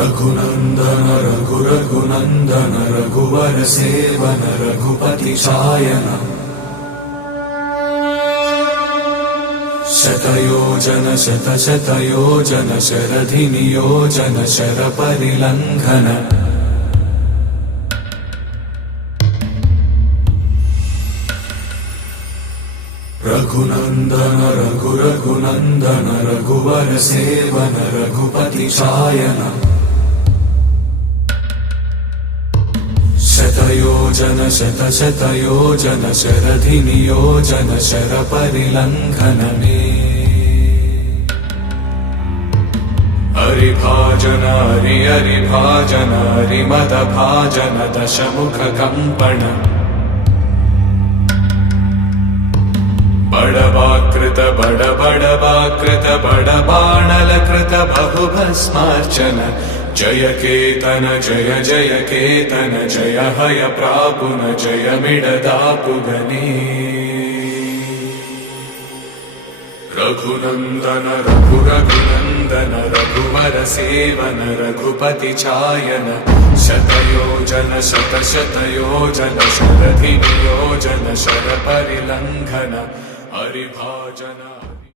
रघुनंदन रघुनंदन रघुवर seven Raghupati चायन शतयोजन शतशतयोजन शरधि नियोजन sir परिलंघन Raghunandan Raghunandan रघुवर seven Raghupati चायन शतयोजन शतशतयोजन शरधि नियोजन sir परिलंघन हरिभाजन हरिभाजन हरिमद भाजन दशमुख कंपन बड़वाकृत बड़वाकृत बड़बाणलकृत बहुभस्मार्चन जय केतन जय जय केतन जय हय प्रापुन जय मिडदापुगनी रघुनंदन रघुनंदन रघुवर सेवन रघुपति चायन शतयोजन शतशतयोजन शरधि नियोजन शर परिलंघन हरिभाजन